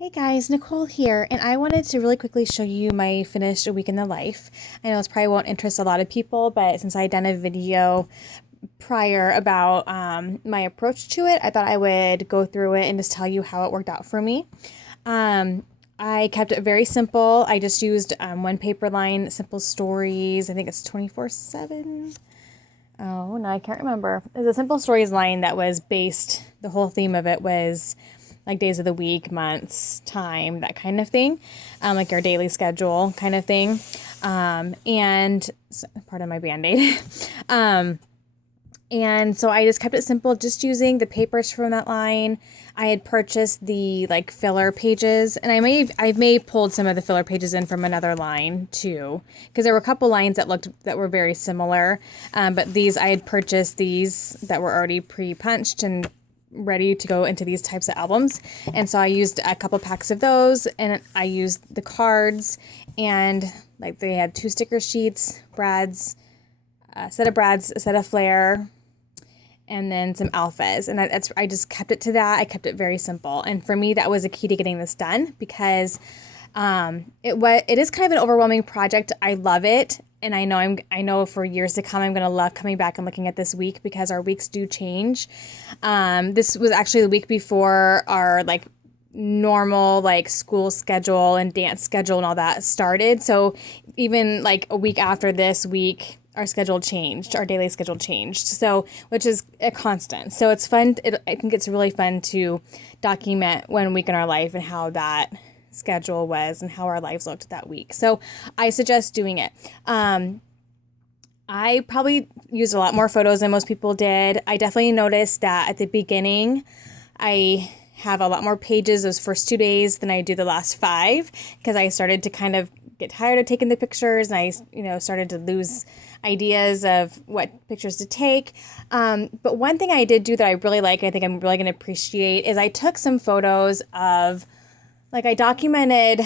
Hey guys, Nicole here, and I wanted to really quickly show you my finished A Week in the Life. I know this probably won't interest a lot of people, but since I had done a video prior about my approach to it, I thought I would go through it and just tell you how it worked out for me. Um, I kept it very simple. I just used one paper line, Simple Stories. I think it's 24/7. Oh, no, I can't remember. It was a Simple Stories line that was based, the whole theme of it was like days of the week, months, time, that kind of thing, like our daily schedule kind of thing. And part of my Band-Aid. And so I just kept it simple, just using the papers from that line. I had purchased the like filler pages, and I may have pulled some of the filler pages in from another line too, because there were a couple lines that were very similar. But these I had purchased these that were already pre-punched and ready to go into these types of albums. And so I used a couple packs of those, and I used the cards, and like they had two sticker sheets, Brad's, a set of Flair, and then some alphas. And I just kept it to that. I kept it very simple. And for me, that was a key to getting this done, because it is kind of an overwhelming project. I love it. And I know for years to come, I'm going to love coming back and looking at this week, because our weeks do change. This was actually the week before our like normal like school schedule and dance schedule and all that started. So even like a week after this week, our schedule changed, our daily schedule changed. So, which is a constant. So it's fun. I think it's really fun to document one week in our life and how that schedule was and how our lives looked that week. So I suggest doing it. I probably used a lot more photos than most people did. I definitely noticed that at the beginning, I have a lot more pages those first 2 days than I do the last 5, because I started to kind of get tired of taking the pictures, and I started to lose ideas of what pictures to take. But one thing I did do that I really like, I think I'm really going to appreciate, is I took some photos of, like, I documented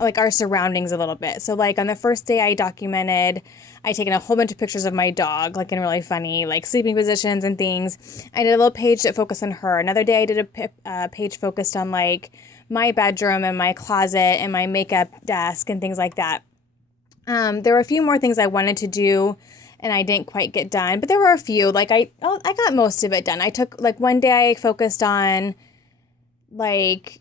like our surroundings a little bit. So like on the first day I taken a whole bunch of pictures of my dog, like in really funny, like sleeping positions and things. I did a little page that focused on her. Another day I did a page focused on like my bedroom and my closet and my makeup desk and things like that. There were a few more things I wanted to do and I didn't quite get done, but there were a few. Like I got most of it done. I took like one day I focused on like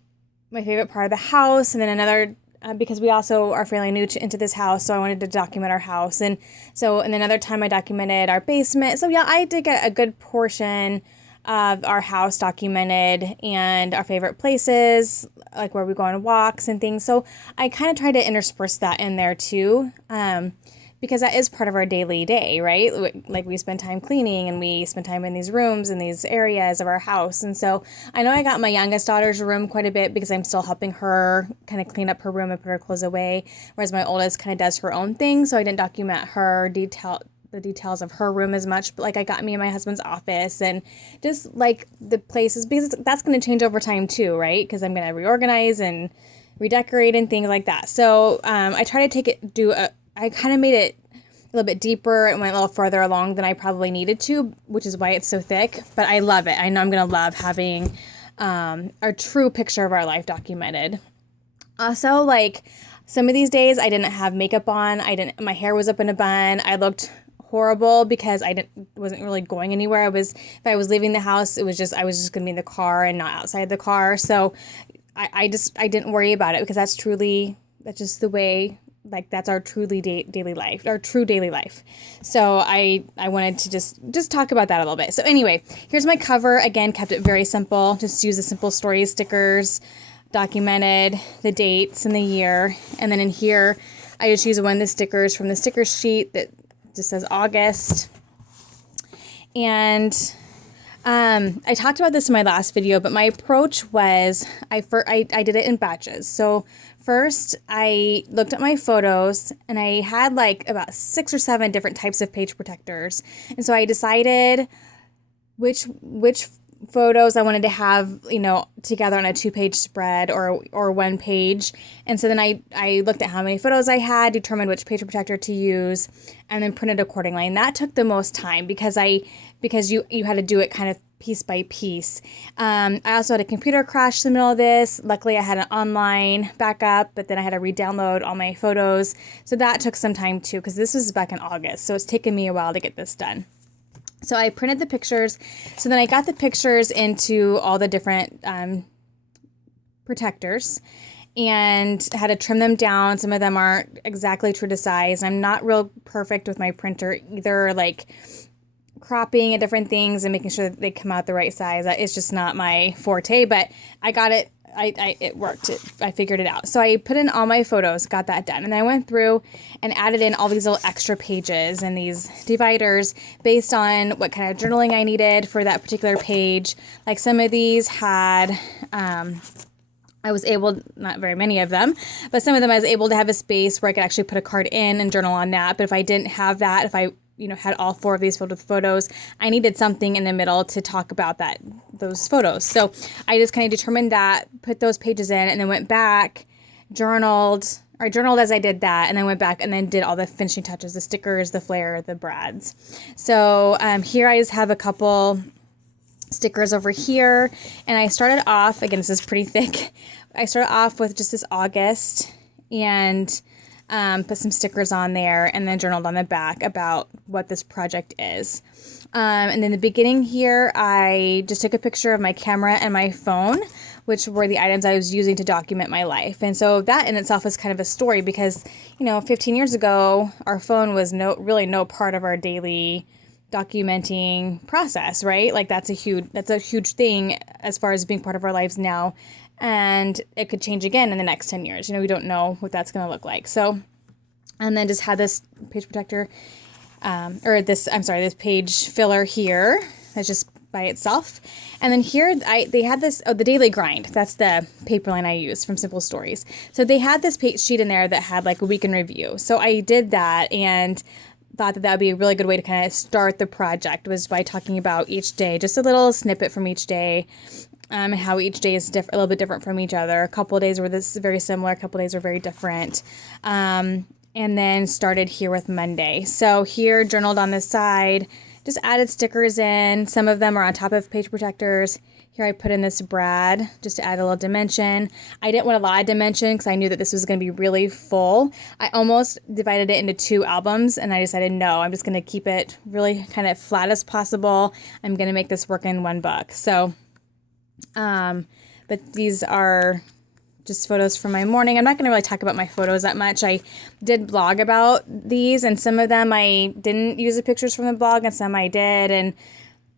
my favorite part of the house, and then another because we also are fairly new into this house, so I wanted to document our house. And then another time I documented our basement. So yeah, I did get a good portion of our house documented, and our favorite places, like where we go on walks and things. So I kind of tried to intersperse that in there too, because that is part of our daily day, right? Like we spend time cleaning, and we spend time in these rooms and these areas of our house. And so I know I got my youngest daughter's room quite a bit, because I'm still helping her kind of clean up her room and put her clothes away, whereas my oldest kind of does her own thing. So I didn't document the details of her room as much, but like I got me and my husband's office and just like the places, because that's going to change over time too, right? Because I'm going to reorganize and redecorate and things like that. So I try to I kind of made it a little bit deeper and went a little further along than I probably needed to, which is why it's so thick, but I love it. I know I'm going to love having a true picture of our life documented. Also, like some of these days I didn't have makeup on. My hair was up in a bun. I looked horrible because wasn't really going anywhere. If I was leaving the house, I was just going to be in the car and not outside the car. So I didn't worry about it, because that's just the way, like that's our truly daily life, our true daily life. So I wanted to just talk about that a little bit. So anyway, here's my cover. Again, kept it very simple. Just use the Simple Stories stickers, documented the dates and the year. And then in here, I just use one of the stickers from the sticker sheet that just says August. And I talked about this in my last video, but my approach was I did it in batches. So first I looked at my photos, and I had like about 6 or 7 different types of page protectors. And so I decided which photos I wanted to have, together on a 2-page spread or 1 page. And so then I looked at how many photos I had, determined which page protector to use, and then printed accordingly. And that took the most time, because you had to do it kind of piece by piece. I also had a computer crash in the middle of this. Luckily, I had an online backup, but then I had to re-download all my photos. So that took some time too, because this was back in August. So it's taken me a while to get this done. So I printed the pictures. So then I got the pictures into all the different protectors and had to trim them down. Some of them aren't exactly true to size. I'm not real perfect with my printer either, like cropping and different things and making sure that they come out the right size. It's just not my forte, but I got it. It worked. I figured it out. So I put in all my photos, got that done. And I went through and added in all these little extra pages and these dividers based on what kind of journaling I needed for that particular page. Like some of these had, I was able, not very many of them, but some of them I was able to have a space where I could actually put a card in and journal on that. But if I didn't have that, if I had all 4 of these filled with photos, I needed something in the middle to talk about those photos. So I just kind of determined that, put those pages in, and then went back, journaled as I did that, and then went back and then did all the finishing touches, the stickers, the flare, the brads. So here I just have a couple stickers over here, and I started off, again, this is pretty thick, I started off with just this August and put some stickers on there, and then journaled on the back about what this project is. And then the beginning here, I just took a picture of my camera and my phone, which were the items I was using to document my life. And so that in itself was kind of a story because, 15 years ago, our phone was really no part of our daily documenting process, right? Like that's a huge thing as far as being part of our lives now. And it could change again in the next 10 years. We don't know what that's going to look like. So, and then just had this page protector, this page filler here. That's just by itself. And then here they had this, the Daily Grind. That's the paper line I use from Simple Stories. So they had this page sheet in there that had like a week in review. So I did that and thought that would be a really good way to kind of start the project, was by talking about each day, just a little snippet from each day. How each day is a little bit different from each other. A couple of days were very similar, a couple of days were very different. And then started here with Monday. So here, journaled on the side, just added stickers in. Some of them are on top of page protectors. Here I put in this brad just to add a little dimension. I didn't want a lot of dimension because I knew that this was going to be really full. I almost divided it into 2 albums, and I decided no, I'm just going to keep it really kind of flat as possible. I'm going to make this work in one book. So but these are just photos from my morning. I'm not going to really talk about my photos that much. I did blog about these, and some of them I didn't use the pictures from the blog, and some I did, and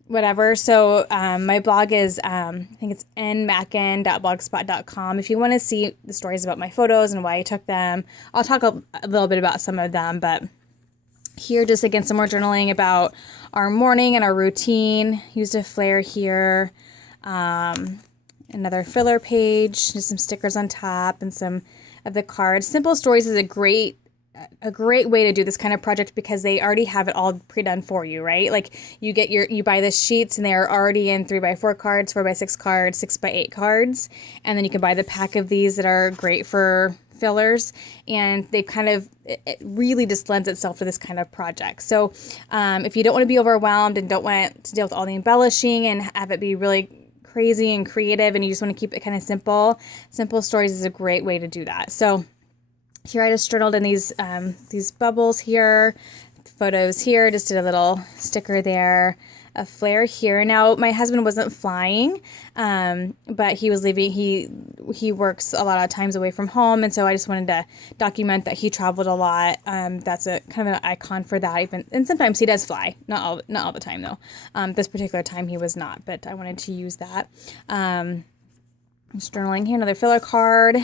whatever. So my blog is, I think it's nmackin.blogspot.com. If you want to see the stories about my photos and why I took them, I'll talk a little bit about some of them, but here, just again, some more journaling about our morning and our routine. Used a flare here. Another filler page, just some stickers on top and some of the cards. Simple Stories is a great way to do this kind of project because they already have it all pre-done for you, right? Like you buy the sheets and they are already in 3x4 cards, 4x6 cards, 6x8 cards. And then you can buy the pack of these that are great for fillers, and they it really just lends itself to this kind of project. So if you don't want to be overwhelmed and don't want to deal with all the embellishing and have it be really crazy and creative, and you just want to keep it kind of simple, Simple Stories is a great way to do that. So here I just journaled in these bubbles here, photos here, just did a little sticker there, a flare here. Now, my husband wasn't flying, but he was leaving. He works a lot of times away from home, and so I just wanted to document that he traveled a lot. That's a kind of an icon for that. And sometimes he does fly, not all the time though. This particular time he was not, but I wanted to use that. Just journaling here, another filler card.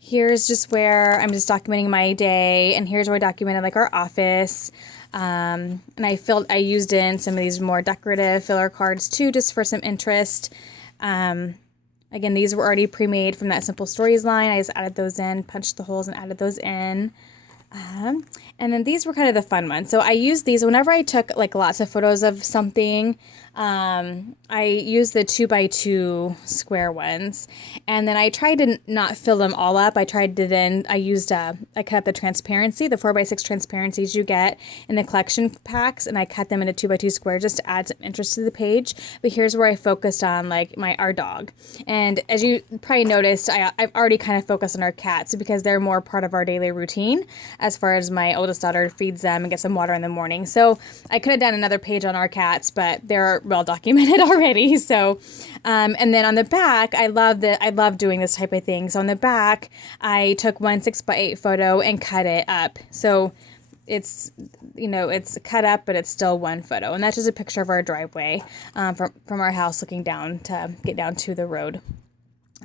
Here's just where I'm just documenting my day, and here's where I documented like our office. And I used in some of these more decorative filler cards too, just for some interest. Again, these were already pre-made from that Simple Stories line. I just added those in, punched the holes and added those in. And then these were kind of the fun ones. So I used these whenever I took like lots of photos of something. I used the 2x2 square ones, and then I tried to not fill them all up. I cut up the transparency, the 4x6 transparencies you get in the collection packs, and I cut them into 2x2 squares just to add some interest to the page. But here's where I focused on like our dog. And as you probably noticed, I've already kind of focused on our cats because they're more part of our daily routine as far as my oldest daughter feeds them and gets some water in the morning. So I could have done another page on our cats, but they're well documented already. So, and then on the back, I love doing this type of thing. So on the back, I took one 6x8 photo and cut it up. So it's cut up, but it's still one photo. And that's just a picture of our driveway from our house looking down to get down to the road.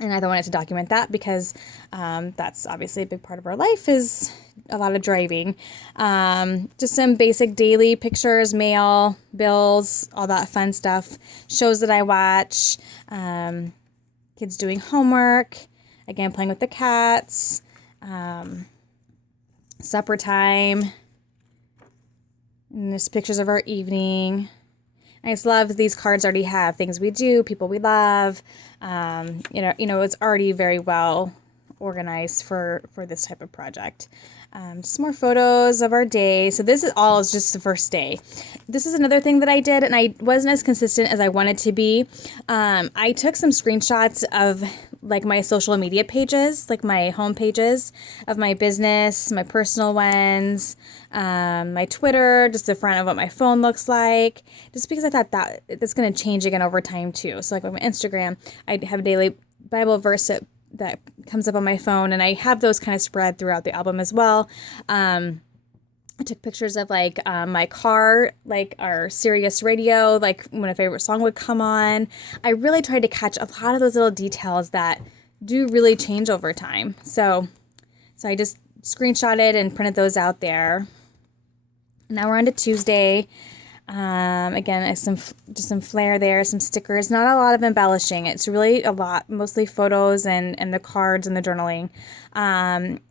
And I wanted to document that because that's obviously a big part of our life is a lot of driving. Just some basic daily pictures, mail, bills, all that fun stuff. Shows that I watch. Kids doing homework. Again, playing with the cats. Supper time. And there's pictures of our evening. I just love these cards already have things we do, people we love. It's already very well organized for this type of project. Just more photos of our day. So this is just the first day. This is another thing that I did, and I wasn't as consistent as I wanted to be. I took some screenshots of like my social media pages, like my home pages of my business, my personal ones, my Twitter, just the front of what my phone looks like, just because I thought that's going to change again over time too. So like with my Instagram, I have a daily Bible verse that comes up on my phone, and I have those kind of spread throughout the album as well. I took pictures of like my car, like our Sirius radio, like when a favorite song would come on. I really tried to catch a lot of those little details that do really change over time. So I just screenshotted and printed those out there. Now we're on to Tuesday. Again, some flair there, some stickers, not a lot of embellishing. It's really a lot, mostly photos and the cards and the journaling.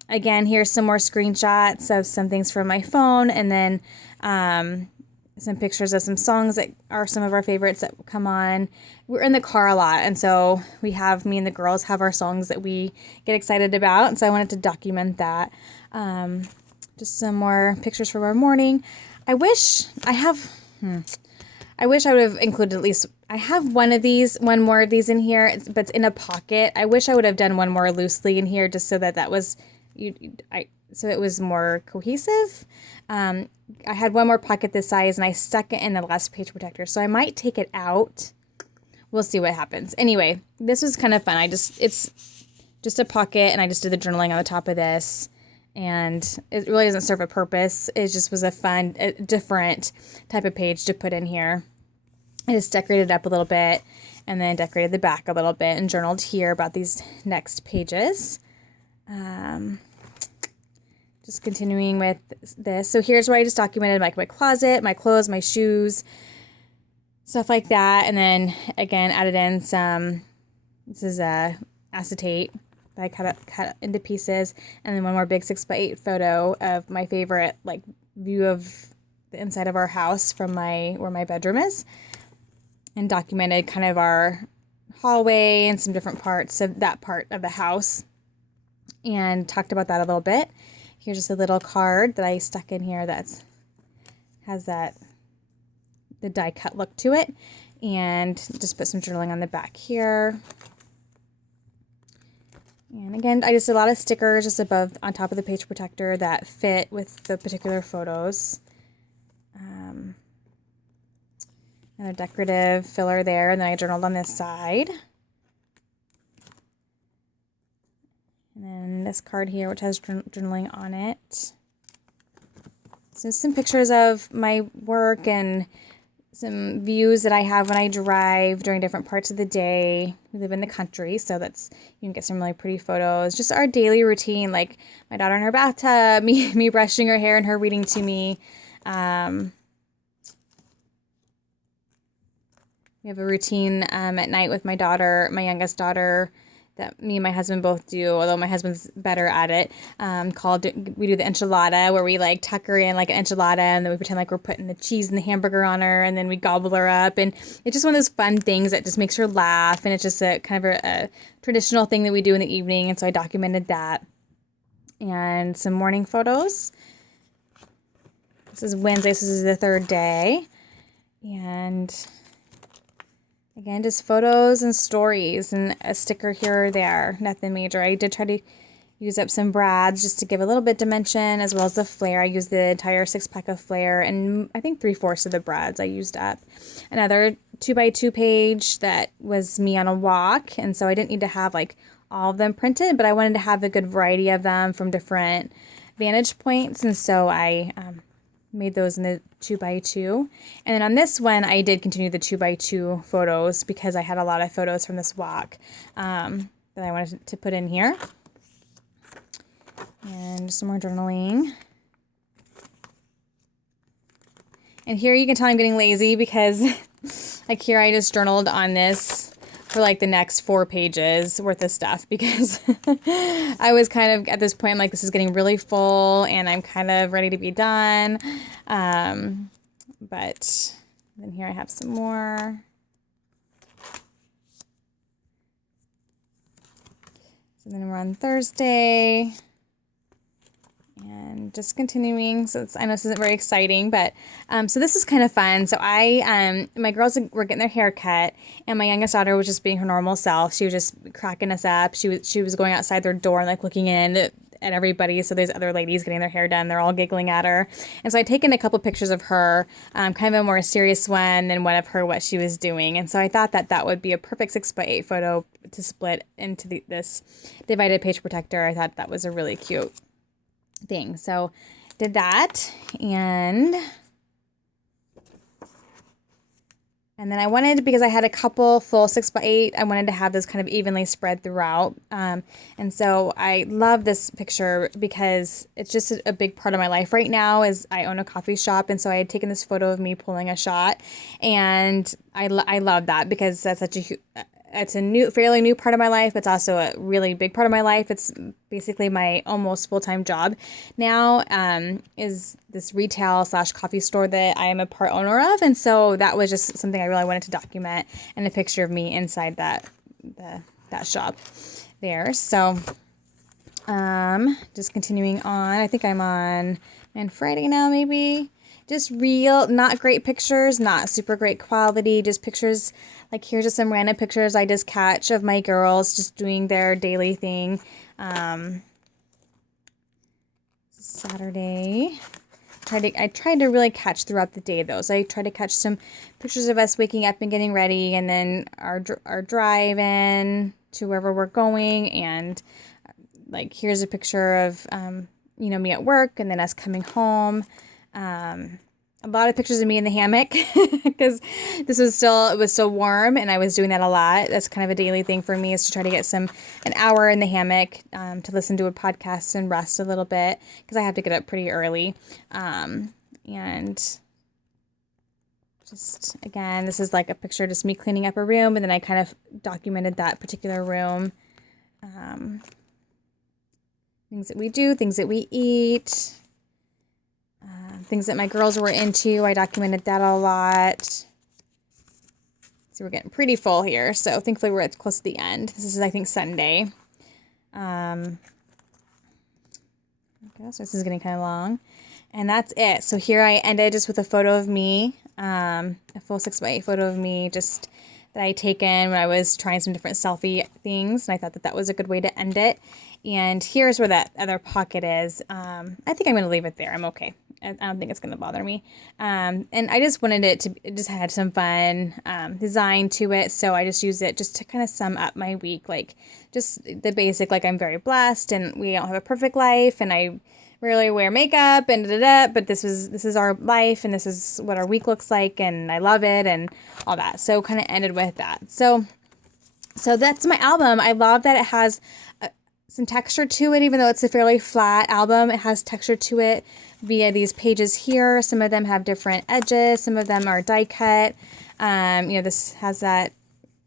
Again, here's some more screenshots of some things from my phone, and then some pictures of some songs that are some of our favorites that come on. We're in the car a lot, and so me and the girls have our songs that we get excited about, and so I wanted to document that. Just some more pictures from our morning. I wish I would have included at least, I have one more of these in here, but it's in a pocket. I wish I would have done one more loosely in here just so that was, so it was more cohesive. I had one more pocket this size and I stuck it in the last page protector. So I might take it out. We'll see what happens. Anyway, this was kind of fun. It's just a pocket, and I just did the journaling on the top of this. And it really doesn't serve a purpose. It just was a different type of page to put in here. I just decorated it up a little bit, and then decorated the back a little bit, and journaled here about these next pages. Just continuing with this. So here's where I just documented like my closet, my clothes, my shoes, stuff like that. And then again, added in this is acetate that I cut into pieces, and then one more big 6x8 photo of my favorite like view of the inside of our house from where my bedroom is, and documented kind of our hallway and some different parts of that part of the house, and talked about that a little bit. Here's just a little card that I stuck in here that has the die cut look to it, and just put some journaling on the back here. And again, I just did a lot of stickers just on top of the page protector that fit with the particular photos. Another decorative filler there, and then I journaled on this side. And then this card here, which has journaling on it. So some pictures of my work and some views that I have when I drive during different parts of the day. We live in the country, so you can get some really pretty photos. Just our daily routine, like my daughter in her bathtub, me brushing her hair and her reading to me. We have a routine at night with my daughter, my youngest daughter, that me and my husband both do, although my husband's better at it, we do the enchilada, where we like tuck her in like an enchilada, and then we pretend like we're putting the cheese and the hamburger on her, and then we gobble her up. And it's just one of those fun things that just makes her laugh, and it's just a kind of a traditional thing that we do in the evening. And so I documented that. And some morning photos. This is Wednesday, so this is the third day. And again, just photos and stories and a sticker here or there. Nothing major. I did try to use up some brads just to give a little bit dimension, as well as the flare. I used the entire 6-pack of flare, and I think 3/4 of the brads I used up. Another 2x2 page that was me on a walk, and so I didn't need to have like all of them printed, but I wanted to have a good variety of them from different vantage points, and so I made those in the 2x2. And then on this one, I did continue the 2x2 photos because I had a lot of photos from this walk that I wanted to put in here. And some more journaling. And here you can tell I'm getting lazy because like here I just journaled on this for like the next 4 pages worth of stuff, because I was kind of at this point, I'm like, this is getting really full and I'm kind of ready to be done. But then here I have some more. So then we're on Thursday. And just continuing, so I know this isn't very exciting, but so this was kind of fun. So my girls were getting their hair cut, and my youngest daughter was just being her normal self. She was just cracking us up. She was going outside their door and like looking in at everybody. So there's other ladies getting their hair done. They're all giggling at her. And so I'd taken a couple pictures of her, kind of a more serious one, and one of her what she was doing. And so I thought that would be a perfect 6x8 photo to split into this divided page protector. I thought that was a really cute thing. So did that, and then I wanted, because I had a couple full 6x8, I wanted to have those kind of evenly spread throughout. And so I love this picture because it's just a big part of my life right now. Is I own a coffee shop, and so I had taken this photo of me pulling a shot, and I love that because that's it's a fairly new part of my life. It's also a really big part of my life. It's basically my almost full-time job now, is this retail / coffee store that I am a part owner of. And so that was just something I really wanted to document, and a picture of me inside that shop there. So just continuing on, I think I'm on Friday now, maybe. Just real, not great pictures, not super great quality, just pictures. Like here's just some random pictures I just catch of my girls just doing their daily thing. Saturday. I tried to really catch throughout the day though. So I tried to catch some pictures of us waking up and getting ready, and then our drive in to wherever we're going, and like here's a picture of me at work, and then us coming home. A lot of pictures of me in the hammock because it was still warm, and I was doing that a lot. That's kind of a daily thing for me, is to try to get an hour in the hammock to listen to a podcast and rest a little bit, because I have to get up pretty early. And just, again, this is like a picture of just me cleaning up a room, and then I kind of documented that particular room. Things that we do, things that we eat. Things that my girls were into, I documented that a lot. So we're getting pretty full here. So thankfully we're close to the end. This is, I think, Sunday. Okay, so this is getting kind of long. And that's it. So here I ended just with a photo of me, a full 6x8 photo of me, just that I taken when I was trying some different selfie things. And I thought that was a good way to end it. And here's where that other pocket is. I think I'm going to leave it there. I'm okay. I don't think it's going to bother me. And I just wanted it just had some fun design to it. So I just used it just to kind of sum up my week. Like just the basic, like I'm very blessed and we don't have a perfect life and I rarely wear makeup and but this is our life and this is what our week looks like and I love it and all that. So kind of ended with that. So that's my album. I love that it has some texture to it, even though it's a fairly flat album. It has texture to it via these pages here. Some of them have different edges. Some of them are die cut. This has that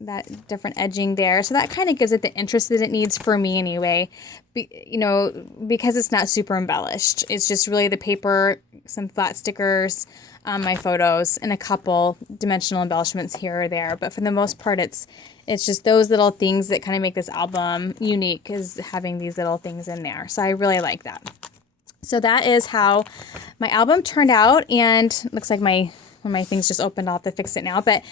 that different edging there. So that kind of gives it the interest that it needs for me anyway, because it's not super embellished. It's just really the paper, some flat stickers, my photos, and a couple dimensional embellishments here or there. But for the most part, it's just those little things that kind of make this album unique, is having these little things in there. So I really like that. So that is how my album turned out, and looks like one of my things just opened. I'll have to fix it now. But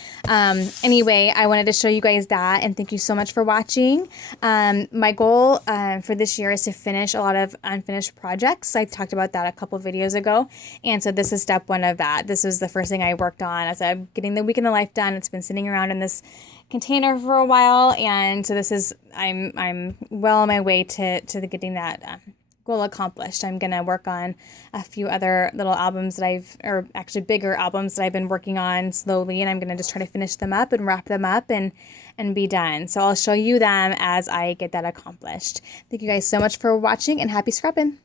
anyway, I wanted to show you guys that, and thank you so much for watching. My goal for this year is to finish a lot of unfinished projects. I talked about that a couple videos ago, and so this is step one of that. This was the first thing I worked on as I'm getting the Week in the Life done. It's been sitting around in this container for a while, and so this is I'm well on my way to getting that goal accomplished. I'm gonna work on a few other little albums or actually bigger albums that I've been working on slowly, and I'm gonna just try to finish them up and wrap them up and be done. So I'll show you them as I get that accomplished. Thank you guys so much for watching, and happy scrapping.